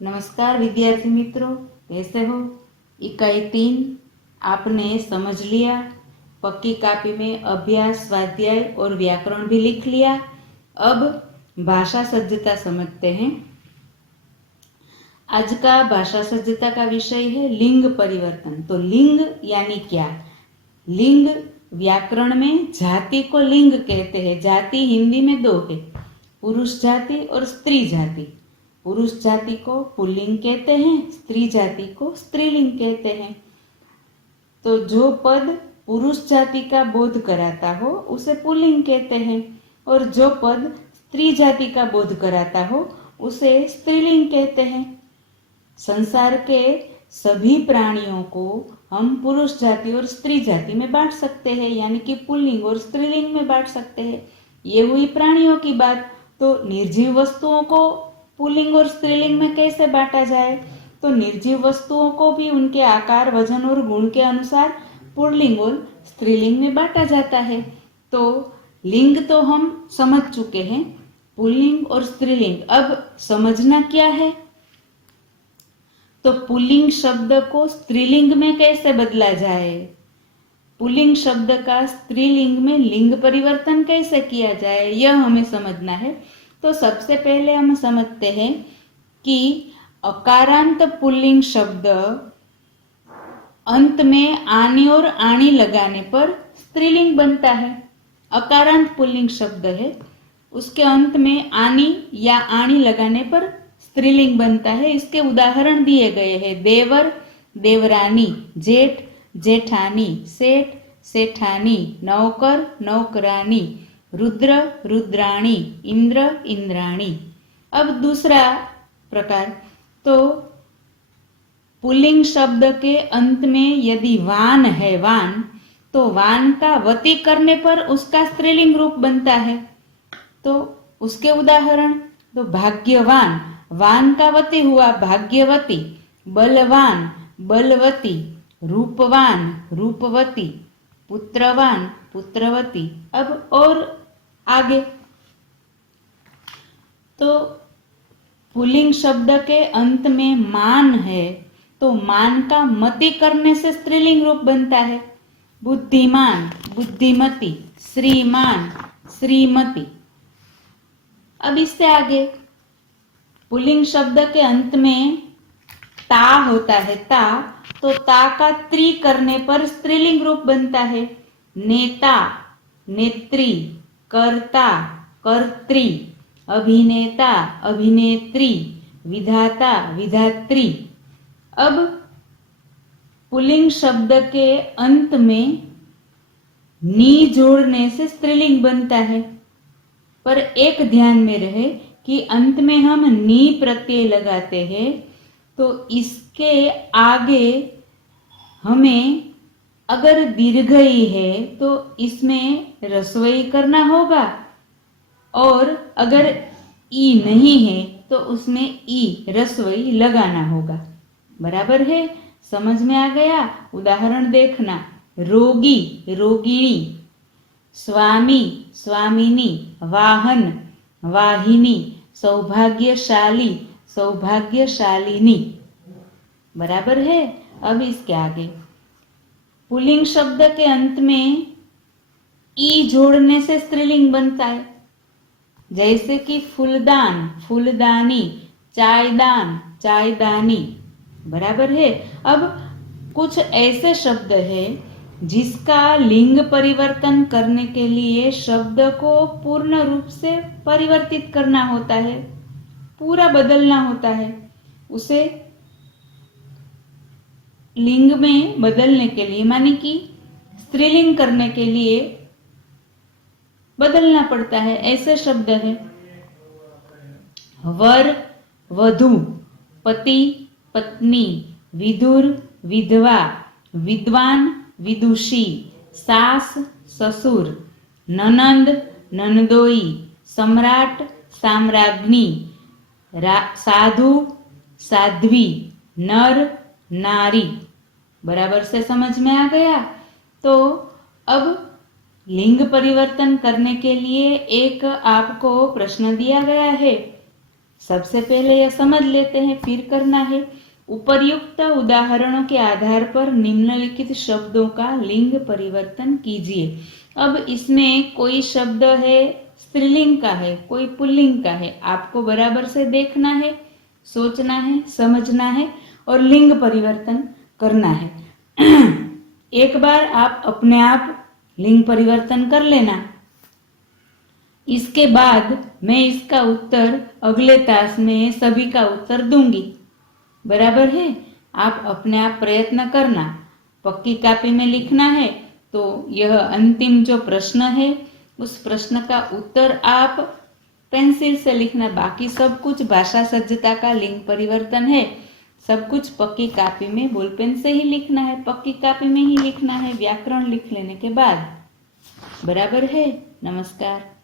नमस्कार विद्यार्थी मित्रों, कैसे हो। इकाई 3 आपने समझ लिया। पक्की कापी में अभ्यास, स्वाध्याय और व्याकरण भी लिख लिया। अब भाषा सज्जता समझते हैं। आज का भाषा सज्जता का विषय है लिंग परिवर्तन। तो लिंग यानी क्या? लिंग व्याकरण में जाति को लिंग कहते हैं। जाति हिंदी में दो है, पुरुष जाति और स्त्री जाति। पुरुष जाति को पुल्लिंग कहते हैं, स्त्री जाति को स्त्रीलिंग कहते हैं। तो जो पद पुरुष जाति का बोध कराता हो उसे पुल्लिंग कहते हैं, और जो पद स्त्री जाति का बोध कराता हो उसे स्त्रीलिंग कहते हैं। संसार के सभी प्राणियों को हम पुरुष जाति और स्त्री जाति में बांट सकते हैं, यानी कि पुल्लिंग और स्त्रीलिंग में बांट सकते हैं। ये हुई प्राणियों की बात। तो निर्जीव वस्तुओं को पुल्लिंग और स्त्रीलिंग में कैसे बांटा जाए? तो निर्जीव वस्तुओं को भी उनके आकार, वजन और गुण के अनुसार पुल्लिंग और स्त्रीलिंग में बांटा जाता है। तो लिंग तो हम समझ चुके हैं, पुल्लिंग और स्त्रीलिंग। अब समझना क्या है? तो पुल्लिंग शब्द को स्त्रीलिंग में कैसे बदला जाए, पुल्लिंग शब्द का स्त्रीलिंग में लिंग परिवर्तन कैसे किया जाए, यह हमें समझना है। तो सबसे पहले हम समझते हैं कि अकारांत पुल्लिंग शब्द अंत में आनी और आणी लगाने पर स्त्रीलिंग बनता है। अकारांत पुल्लिंग शब्द है, उसके अंत में आनी या आणी लगाने पर स्त्रीलिंग बनता है। इसके उदाहरण दिए गए हैं। देवर, देवरानी, जेठ, जेठानी, सेठ, सेठानी, नौकर, नौकरानी, रुद्र, रुद्राणी, इंद्र, इंद्राणी। अब दूसरा प्रकार, तो पुल्लिंग शब्द के अंत में यदि वान है, वान, तो वान का वती करने पर उसका स्त्रीलिंग रूप बनता है। तो उसके उदाहरण, तो भाग्यवान, वान का वती हुआ भाग्यवती, बलवान, बलवती, रूपवान, रूपवती, पुत्रवान, पुत्रवती। अब और आगे, तो पुल्लिंग शब्द के अंत में मान है, तो मान का मति करने से स्त्रीलिंग रूप बनता है। बुद्धिमान, बुद्धिमती, श्रीमान, श्रीमती। अब इससे आगे, पुल्लिंग शब्द के अंत में ता होता है, ता, तो ता का त्री करने पर स्त्रीलिंग रूप बनता है। नेता, नेत्री, कर्ता, कर्त्री, अभिनेता, अभिनेत्री, विधाता, विधात्री। अब पुल्लिंग शब्द के अंत में नी जोड़ने से स्त्रीलिंग बनता है, पर एक ध्यान में रहे कि अंत में हम नी प्रत्यय लगाते हैं, तो इसके आगे हमें अगर दीर्घई है तो इसमें रस्वई करना होगा, और अगर ई नहीं है तो उसमें ई रस्वई लगाना होगा। बराबर है? समझ में आ गया? उदाहरण देखना। रोगी, रोगिणी, स्वामी, स्वामिनी, वाहन, वाहिनी, सौभाग्यशाली, सौभाग्यशालिनी। बराबर है? अब इसके आगे, पुल्लिंग शब्द के अंत में ई जोड़ने से स्त्रीलिंग बनता है, जैसे कि फूलदान, फूलदानी, चायदान, चायदानी। बराबर है? अब कुछ ऐसे शब्द हैं जिसका लिंग परिवर्तन करने के लिए शब्द को पूर्ण रूप से परिवर्तित करना होता है, पूरा बदलना होता है। उसे लिंग में बदलने के लिए, माने कि स्त्रीलिंग करने के लिए बदलना पड़ता है। ऐसे शब्द है वर, वधू, पति, पत्नी, विदुर, विधवा, विद्वान, विदुषी, सास, ससुर, ननंद, नंदोई, सम्राट, साम्राज्ञी, साधु, साध्वी, नर, नारी। बराबर से समझ में आ गया? तो अब लिंग परिवर्तन करने के लिए एक आपको प्रश्न दिया गया है। सबसे पहले यह समझ लेते हैं, फिर करना है। उपर्युक्त उदाहरणों के आधार पर निम्नलिखित शब्दों का लिंग परिवर्तन कीजिए। अब इसमें कोई शब्द है स्त्रीलिंग का है, कोई पुल्लिंग का है, आपको बराबर से देखना है, सोचना है, समझना है और लिंग परिवर्तन करना है। एक बार आप अपने आप लिंग परिवर्तन कर लेना, इसके बाद मैं इसका उत्तर अगले तास में सभी का उत्तर दूंगी। बराबर है? आप अपने आप प्रयत्न करना, पक्की कॉपी में लिखना है। तो यह अंतिम जो प्रश्न है उस प्रश्न का उत्तर आप पेंसिल से लिखना, बाकी सब कुछ भाषा सज्जता का लिंग परिवर्तन है, सब कुछ पक्की कॉपी में बॉल पेन से ही लिखना है, पक्की कॉपी में ही लिखना है, व्याकरण लिख लेने के बाद। बराबर है? नमस्कार।